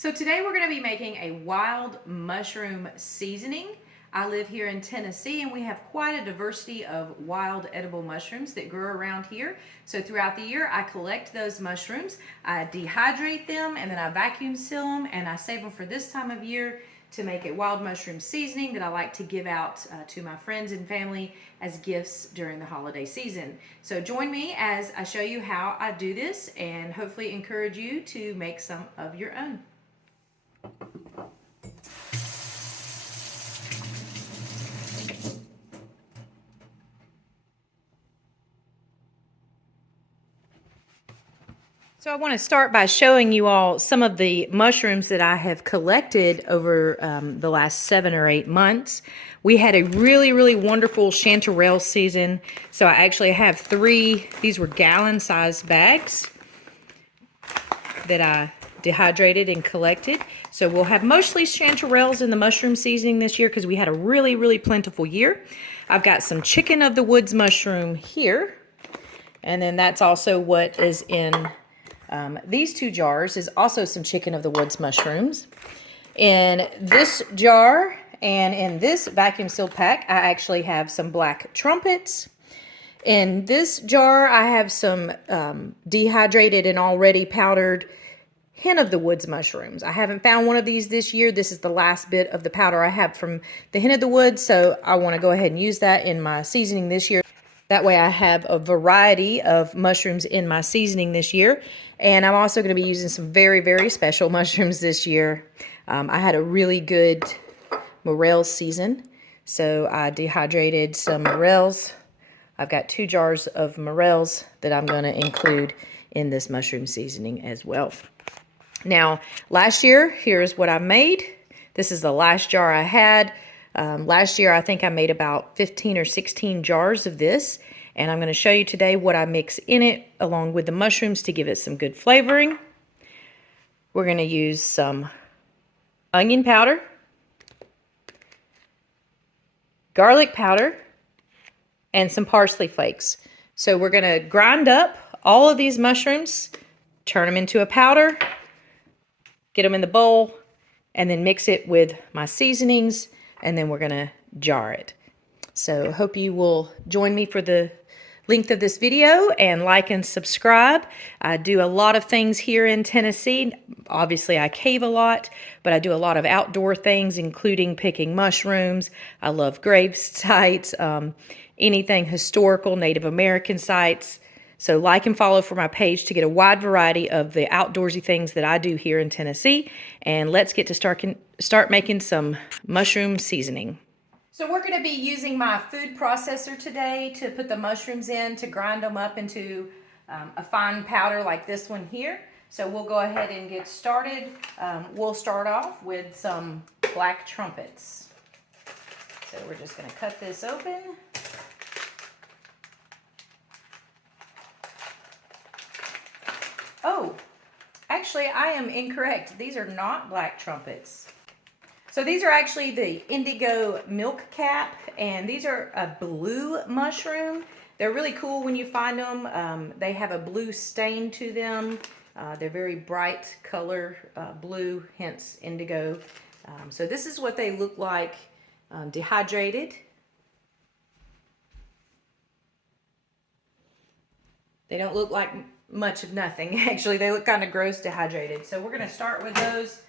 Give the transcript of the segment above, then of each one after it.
So today we're going to be making a wild mushroom seasoning. I live here in Tennessee and we have quite a diversity of wild edible mushrooms that grow around here. So throughout the year I collect those mushrooms, I dehydrate them, and then I vacuum seal them, and I save them for this time of year to make a wild mushroom seasoning that I like to give out to my friends and family as gifts during the holiday season. So join me as I show you how I do this and hopefully encourage you to make some of your own. So I want to start by showing you all some of the mushrooms that I have collected over the last 7 or 8 months. We had a really wonderful chanterelle season. So I actually have 3, these were gallon-sized bags that I dehydrated and collected. So we'll have mostly chanterelles in the mushroom seasoning this year because we had a really plentiful year. I've got some chicken of the woods mushroom here. And then that's also what is in these 2 jars is also some chicken of the woods mushrooms. In this jar and in this vacuum sealed pack, I actually have some black trumpets. In this jar, I have some dehydrated and already powdered hen of the woods mushrooms. I haven't found one of these this year. This is the last bit of the powder I have from the hen of the woods, so I want to go ahead and use that in my seasoning this year. That way I have a variety of mushrooms in my seasoning this year. And I'm also going to be using some very special mushrooms this year. I had a really good Morels season, so I dehydrated some Morels. I've got 2 jars of Morels that I'm going to include in this mushroom seasoning as well. Now, last year, here's what I made. This is the last jar I had. Last year, I think I made about 15 or 16 jars of this, and I'm going to show you today what I mix in it along with the mushrooms to give it some good flavoring. We're going to use some onion powder, garlic powder, and some parsley flakes. So we're going to grind up all of these mushrooms, turn them into a powder, get them in the bowl, and then mix it with my seasonings, and then we're going to jar it. So hope you will join me for the length of this video and like and subscribe. I do a lot of things here in Tennessee. Obviously I cave a lot, but I do a lot of outdoor things, including picking mushrooms. I love grave sites, anything historical, Native American sites. So like and follow for my page to get a wide variety of the outdoorsy things that I do here in Tennessee. And let's get to start making some mushroom seasoning. So we're going to be using my food processor today to put the mushrooms in, to grind them up into a fine powder like this one here. So we'll go ahead and get started. We'll start off with some black trumpets. So we're just going to cut this open. Oh, actually I am incorrect. These are not black trumpets. So these are actually the Indigo milk cap, and these are a blue mushroom. They're really cool when you find them. They have a blue stain to them. They're very bright color blue, hence indigo. So this is what they look like dehydrated. They don't look like much of nothing. Actually, they look kind of gross dehydrated. So we're going to start with those,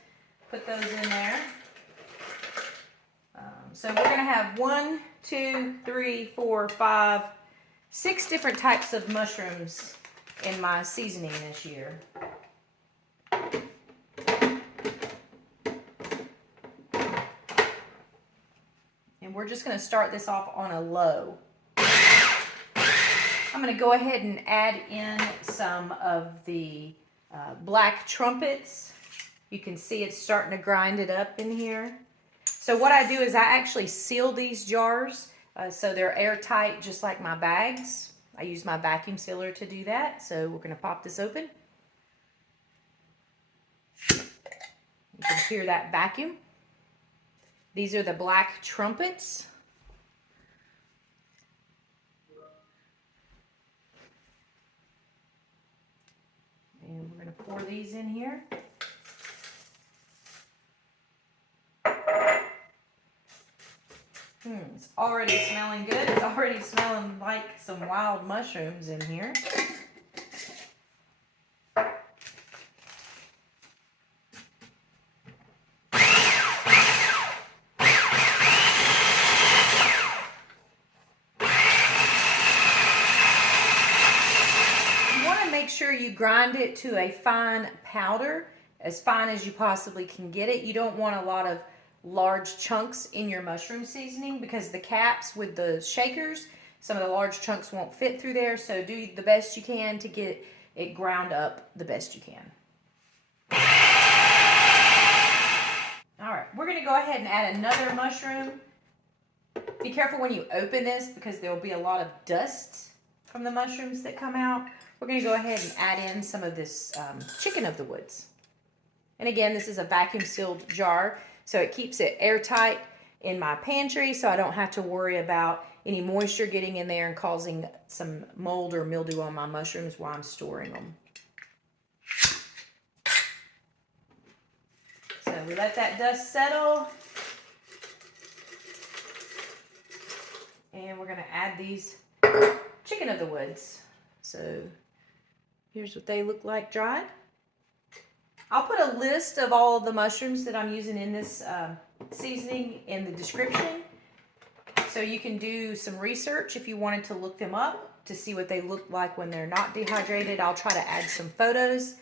put those in there. So we're going to have 1, 2, 3, 4, 5, 6 different types of mushrooms in my seasoning this year. And we're just going to start this off on a low. I'm going to go ahead and add in some of the black trumpets. You can see it's starting to grind it up in here. So what I do is I actually seal these jars so they're airtight, just like my bags. I use my vacuum sealer to do that. So we're going to pop this open. You can hear that vacuum. These are the black trumpets. And we're going to pour these in here. It's already smelling good. It's already smelling like some wild mushrooms in here. Make sure you grind it to a fine powder, as fine as you possibly can get it. You don't want a lot of large chunks in your mushroom seasoning because the caps with the shakers, some of the large chunks won't fit through there. So do the best you can to get it ground up the best you can. All right, we're gonna go ahead and add another mushroom. Be careful when you open this because there will be a lot of dust from the mushrooms that come out. We're going to go ahead and add in some of this chicken of the woods. And again, this is a vacuum sealed jar, so it keeps it airtight in my pantry so I don't have to worry about any moisture getting in there and causing some mold or mildew on my mushrooms while I'm storing them. So we let that dust settle. And we're going to add these chicken of the woods. So here's what they look like dried. I'll put a list of all of the mushrooms that I'm using in this seasoning in the description. So you can do some research if you wanted to look them up to see what they look like when they're not dehydrated. I'll try to add some photos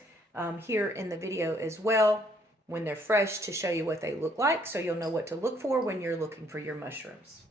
here in the video as well when they're fresh to show you what they look like so you'll know what to look for when you're looking for your mushrooms.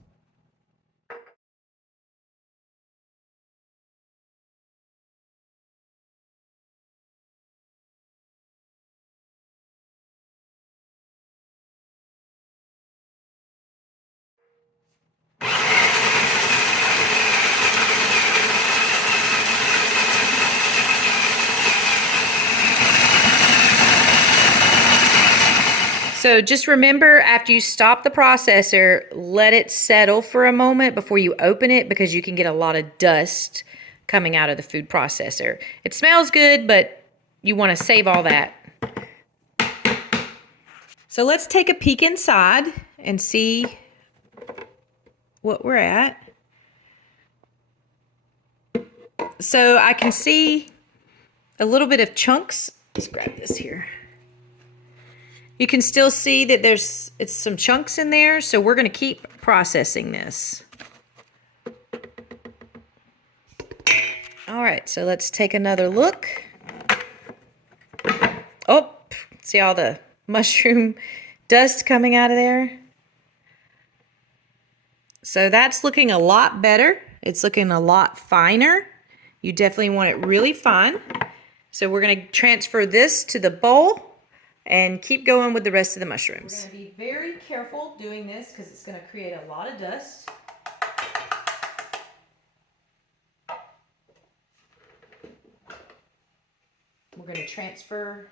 So just remember, after you stop the processor, let it settle for a moment before you open it because you can get a lot of dust coming out of the food processor. It smells good, but you want to save all that. So let's take a peek inside and see what we're at. So I can see a little bit of chunks. Let's grab this here. You can still see that it's some chunks in there, so we're going to keep processing this. All right, so let's take another look. Oh, see all the mushroom dust coming out of there? So that's looking a lot better. It's looking a lot finer. You definitely want it really fine. So we're going to transfer this to the bowl and keep going with the rest of the mushrooms. We're going to be very careful doing this because it's going to create a lot of dust. We're going to transfer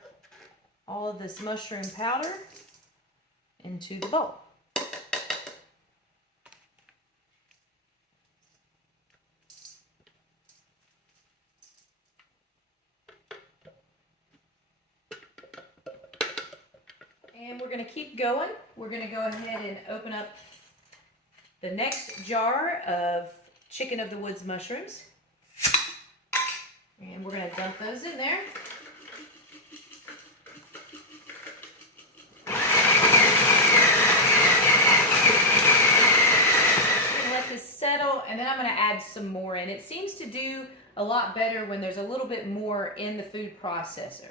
all of this mushroom powder into the bowl. And we're going to keep going. We're going to go ahead and open up the next jar of chicken of the woods mushrooms. And we're going to dump those in there. Let this settle, and then I'm going to add some more in. It seems to do a lot better when there's a little bit more in the food processor.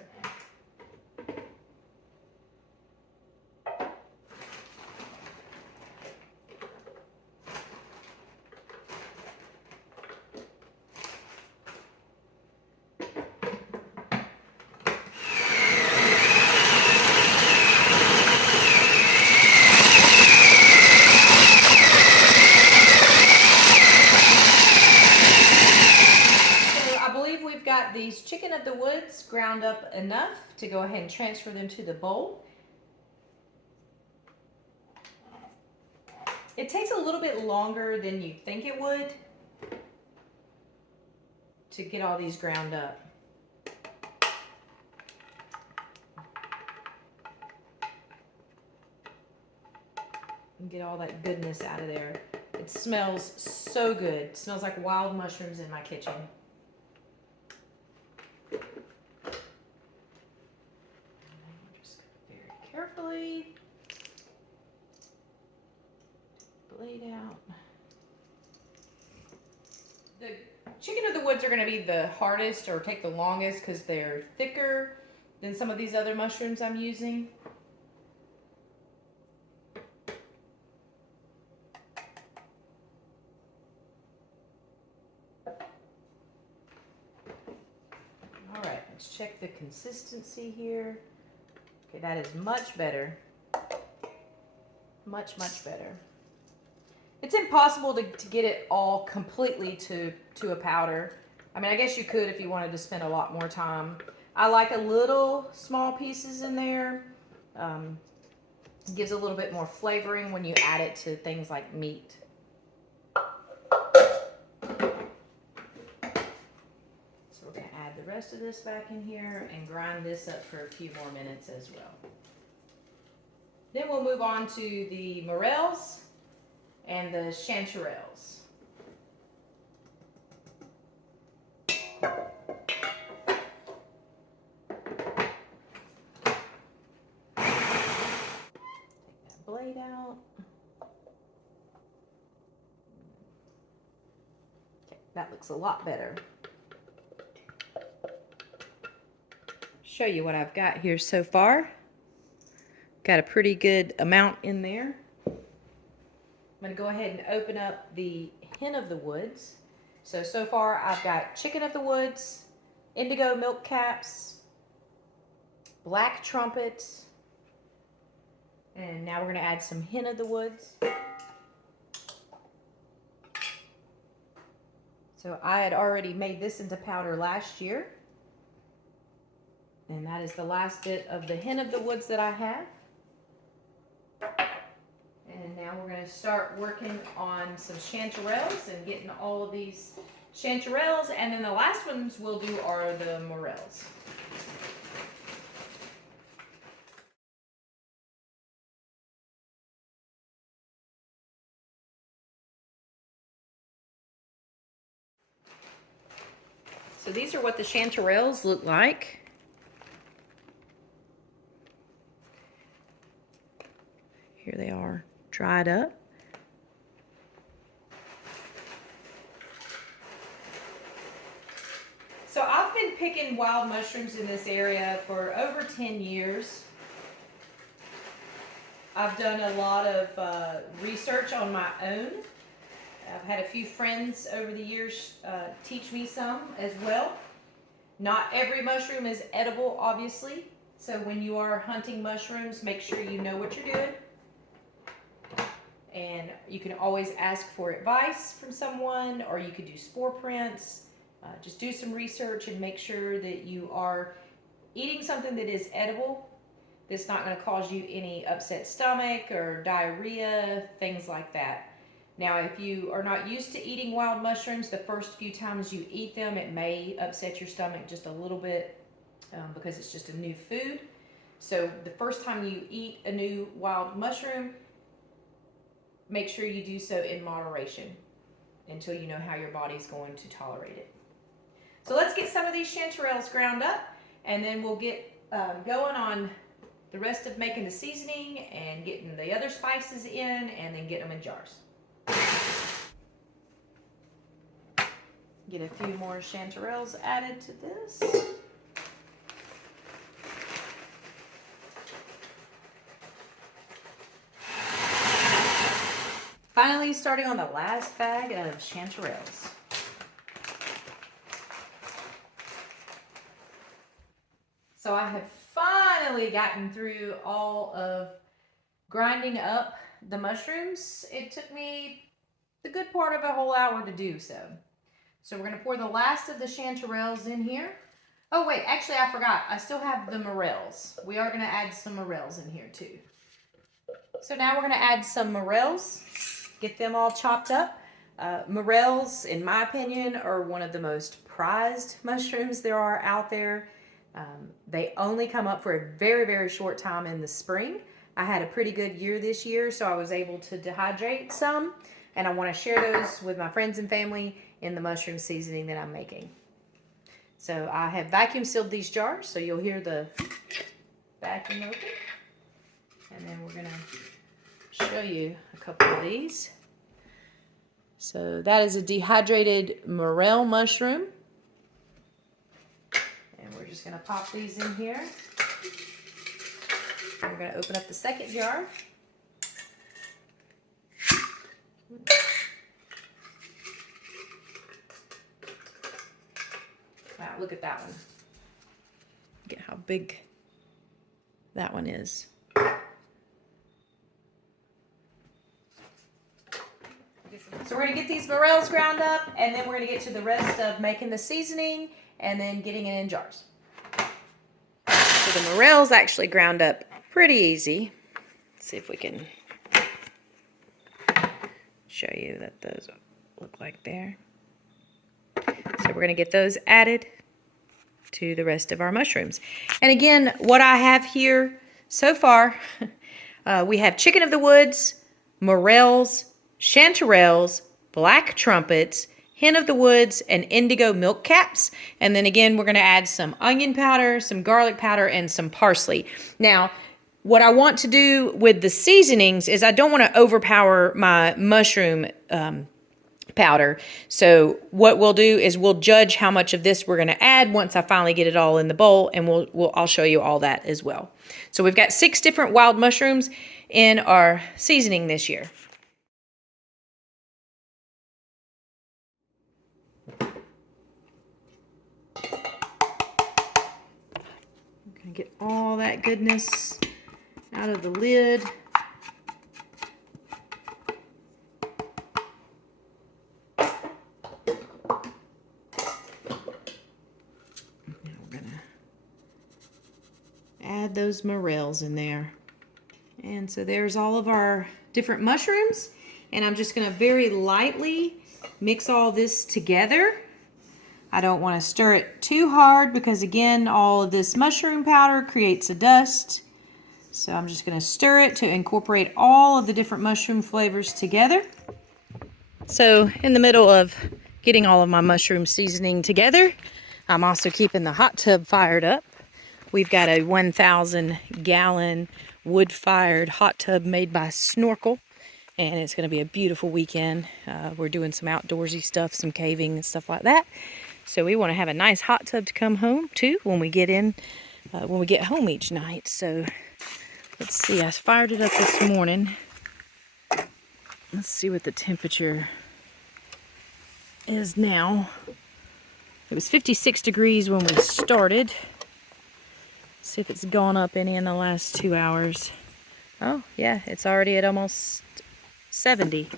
These chicken of the woods ground up enough to go ahead and transfer them to the bowl. It takes a little bit longer than you think it would to get all these ground up. and get all that goodness out of there. It smells so good. It smells like wild mushrooms in my kitchen. Just very carefully blade out. The chicken of the woods are going to be the hardest or take the longest because they're thicker than some of these other mushrooms I'm using. All right, let's check the consistency here. Okay, that is much better. Much, much better. It's impossible to get it all completely to a powder. I mean, I guess you could if you wanted to spend a lot more time. I like a little small pieces in there. It gives a little bit more flavoring when you add it to things like meat. So we're going to add the rest of this back in here and grind this up for a few more minutes as well. Then we'll move on to the morels and the chanterelles. Take that blade out. Okay, that looks a lot better. Show you what I've got here so far. Got a pretty good amount in there. I'm going to go ahead and open up the hen of the woods. So far I've got chicken of the woods, indigo milk caps, black trumpets, and now we're going to add some hen of the woods. So I had already made this into powder last year, and that is the last bit of the hen of the woods that I have. And now we're going to start working on some chanterelles and getting all of these chanterelles. And then the last ones we'll do are the morels. So these are what the chanterelles look like. Here they are, dried up. So I've been picking wild mushrooms in this area for over 10 years. I've done a lot of research on my own. I've had a few friends over the years teach me some as well. Not every mushroom is edible, obviously. So when you are hunting mushrooms, make sure you know what you're doing. And you can always ask for advice from someone, or you could do spore prints. Just do some research and make sure that you are eating something that is edible, that's not going to cause you any upset stomach or diarrhea, things like that. Now, if you are not used to eating wild mushrooms, the first few times you eat them, it may upset your stomach just a little bit because it's just a new food. So the first time you eat a new wild mushroom, make sure you do so in moderation until you know how your body's going to tolerate it. So let's get some of these chanterelles ground up, and then we'll get going on the rest of making the seasoning and getting the other spices in, and then get them in jars. Get a few more chanterelles added to this. Finally, starting on the last bag of chanterelles. So I have finally gotten through all of grinding up the mushrooms. It took me the good part of a whole hour to do so. So we're going to pour the last of the chanterelles in here. Oh wait, actually I forgot. I still have the morels. We are going to add some morels in here too. So now we're going to add some morels. Get them all chopped up. Morels, in my opinion, are one of the most prized mushrooms there are out there. They only come up for a very, very short time in the spring, I had a pretty good year this year, so I was able to dehydrate some, and I want to share those with my friends and family in the mushroom seasoning that I'm making. So I have vacuum sealed these jars, so you'll hear the vacuum open. And then we're going to show you a couple of these. So that is a dehydrated morel mushroom. And we're just going to pop these in here. And we're going to open up the second jar. Wow, look at that one. Look at how big that one is. So we're going to get these morels ground up, and then we're going to get to the rest of making the seasoning and then getting it in jars. So the morels actually ground up pretty easy. Let's see if we can show you that those look like there. So we're going to get those added to the rest of our mushrooms. And again, what I have here so far, we have chicken of the woods, morels, chanterelles, black trumpets, hen of the woods, and indigo milk caps. And then again, we're going to add some onion powder, some garlic powder, and some parsley. Now, what I want to do with the seasonings is I don't want to overpower my mushroom powder. So what we'll do is we'll judge how much of this we're going to add once I finally get it all in the bowl, and I'll show you all that as well. So we've got 6 different wild mushrooms in our seasoning this year. I'm going to get all that goodness out of the lid. Add those morels in there. And so there's all of our different mushrooms, and I'm just going to very lightly mix all this together. I don't want to stir it too hard because again, all of this mushroom powder creates a dust. So I'm just going to stir it to incorporate all of the different mushroom flavors together. So in the middle of getting all of my mushroom seasoning together, I'm also keeping the hot tub fired up. We've got a 1,000-gallon wood-fired hot tub made by Snorkel, and it's going to be a beautiful weekend. We're doing some outdoorsy stuff, some caving and stuff like that. So we want to have a nice hot tub to come home to when we get home each night. So let's see, I fired it up this morning. Let's see what the temperature is now. It was 56 degrees when we started. See if it's gone up any in the last 2 hours. Oh, yeah, it's already at almost 70.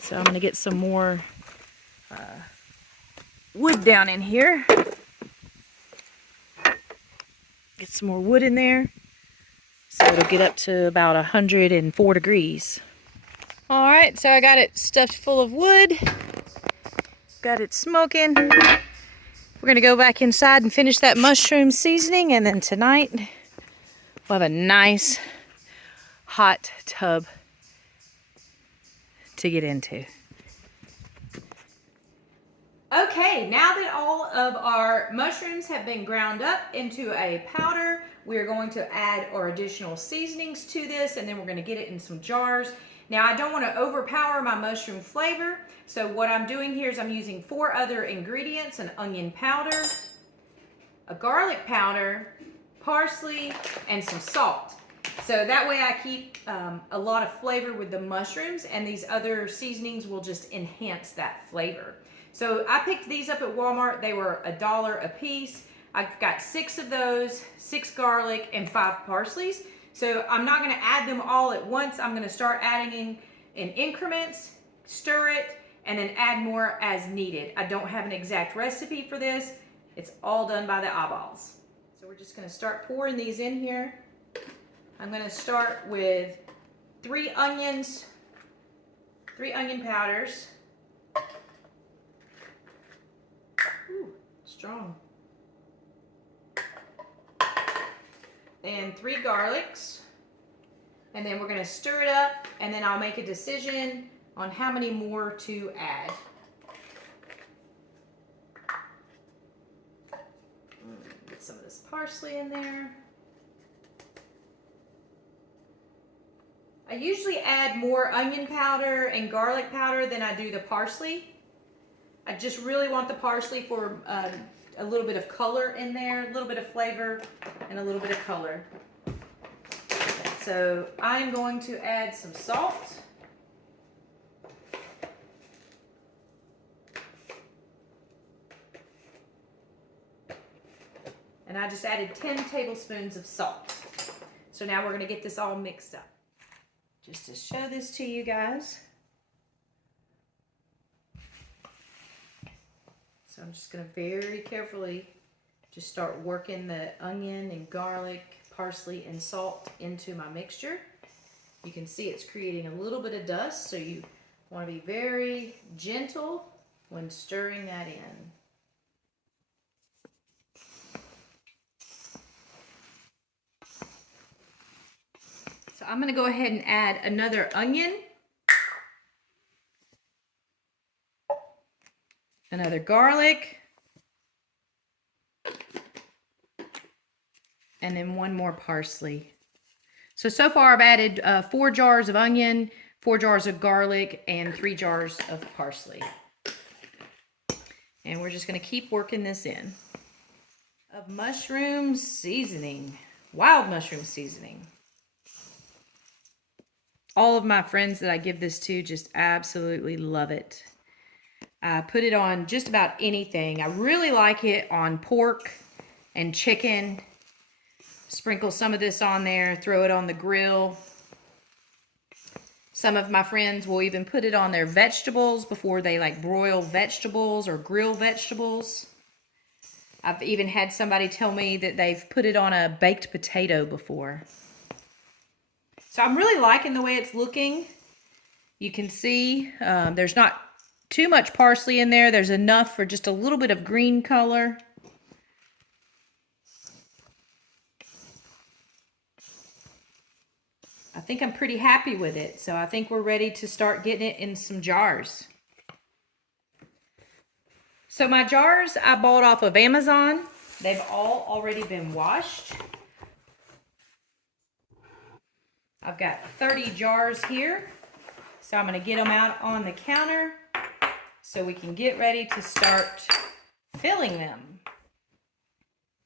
So I'm going to get some more wood down in here. Get some more wood in there. So it'll get up to about 104 degrees. All right, so I got it stuffed full of wood. Got it smoking. We're going to go back inside and finish that mushroom seasoning, and then tonight we'll have a nice hot tub to get into. Okay, now that all of our mushrooms have been ground up into a powder, we're going to add our additional seasonings to this, and then we're going to get it in some jars. Now, I don't want to overpower my mushroom flavor, so what I'm doing here is I'm using 4 other ingredients: an onion powder, a garlic powder, parsley, and some salt. So that way I keep a lot of flavor with the mushrooms, and these other seasonings will just enhance that flavor. So I picked these up at Walmart. They were $1 a piece. I've got 6 of those, 6 garlic, and 5 parsleys. So I'm not going to add them all at once. I'm going to start adding in increments, stir it, and then add more as needed. I don't have an exact recipe for this. It's all done by the eyeballs. So we're just going to start pouring these in here. I'm going to start with 3 onions, 3 onion powders. Ooh, strong. And 3 garlics. And then we're going to stir it up, and then I'll make a decision on how many more to add. Get some of this parsley in there. I usually add more onion powder and garlic powder than I do the parsley. I just really want the parsley for a little bit of color in there, a little bit of flavor, and a little bit of color. So I'm going to add some salt. And I just added 10 tablespoons of salt. So now we're going to get this all mixed up. Just to show this to you guys. So I'm just going to very carefully just start working the onion and garlic, parsley, and salt into my mixture. You can see it's creating a little bit of dust, so you want to be very gentle when stirring that in. So I'm going to go ahead and add another onion, another garlic, and then one more parsley. So far I've added 4 jars of onion, 4 jars of garlic, and 3 jars of parsley. And we're just going to keep working this in. Of mushroom seasoning, wild mushroom seasoning. All of my friends that I give this to just absolutely love it. I put it on just about anything. I really like it on pork and chicken. Sprinkle some of this on there, throw it on the grill. Some of my friends will even put it on their vegetables before they like broil vegetables or grill vegetables. I've even had somebody tell me that they've put it on a baked potato before. So I'm really liking the way it's looking. You can see there's not too much parsley in there. There's enough for just a little bit of green color. I think I'm pretty happy with it. So I think we're ready to start getting it in some jars. So my jars I bought off of Amazon. They've all already been washed. I've got 30 jars here. So I'm going to get them out on the counter so we can get ready to start filling them.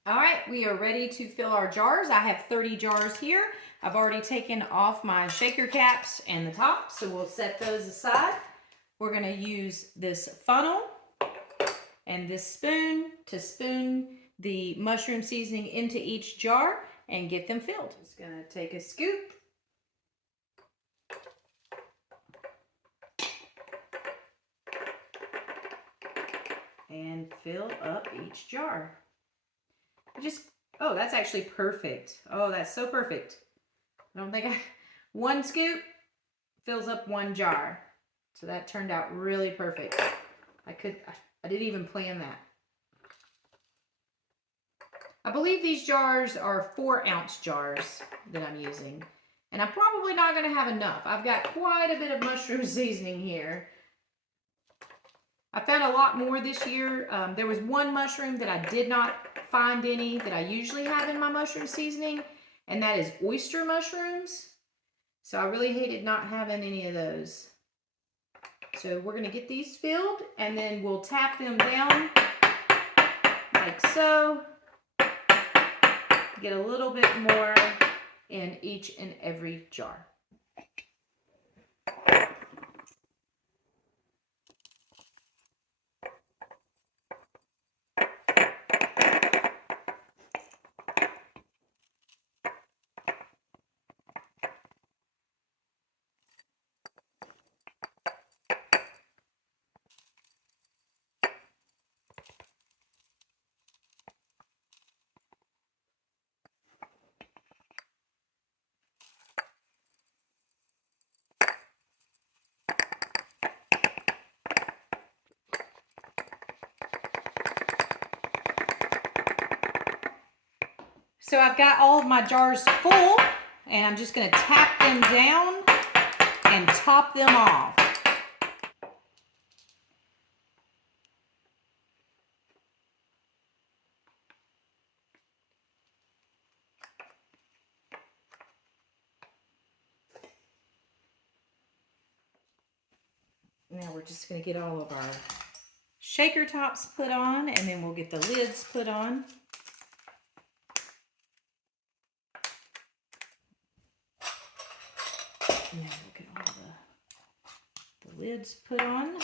All right, we are ready to fill our jars. I have 30 jars here. I've already taken off my shaker caps and the top, so we'll set those aside. We're going to use this funnel and this spoon to spoon the mushroom seasoning into each jar and get them filled. Just going to take a scoop. And fill up each jar. Oh, that's actually perfect. Oh, that's so perfect. One scoop fills up 1 jar. So that turned out really perfect. I didn't even plan that. I believe these jars are 4-ounce jars that I'm using. And I'm probably not going to have enough. I've got quite a bit of mushroom seasoning here. I found a lot more this year. There was one mushroom that I did not find any that I usually have in my mushroom seasoning, and that is oyster mushrooms. So I really hated not having any of those. So we're going to get these filled, and then we'll tap them down like so. Get a little bit more in each and every jar. So I've got all of my jars full, And I'm just going to tap them down and top them off. Now we're just going to get all of our shaker tops put on, and then we'll get the lids put on. Now we'll get all the lids put on.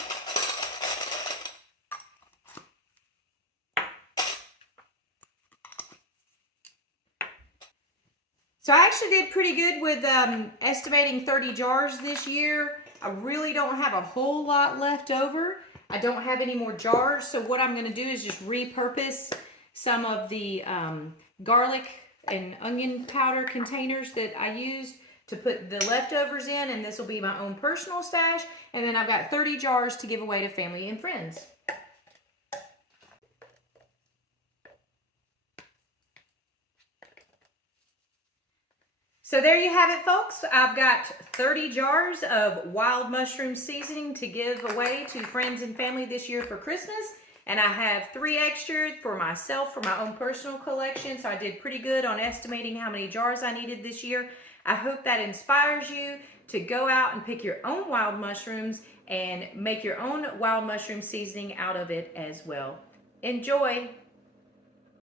So I actually did pretty good with estimating 30 jars this year. I really don't have a whole lot left over. I don't have any more jars, so what I'm going to do is just repurpose some of the garlic and onion powder containers that I used to put the leftovers in, and this will be my own personal stash. And then I've got 30 jars to give away to family and friends. So there you have it, folks. I've got 30 jars of wild mushroom seasoning to give away to friends and family this year for Christmas. And I have 3 extra for myself for my own personal collection. So I did pretty good on estimating how many jars I needed this year. I hope that inspires you to go out and pick your own wild mushrooms and make your own wild mushroom seasoning out of it as well. Enjoy!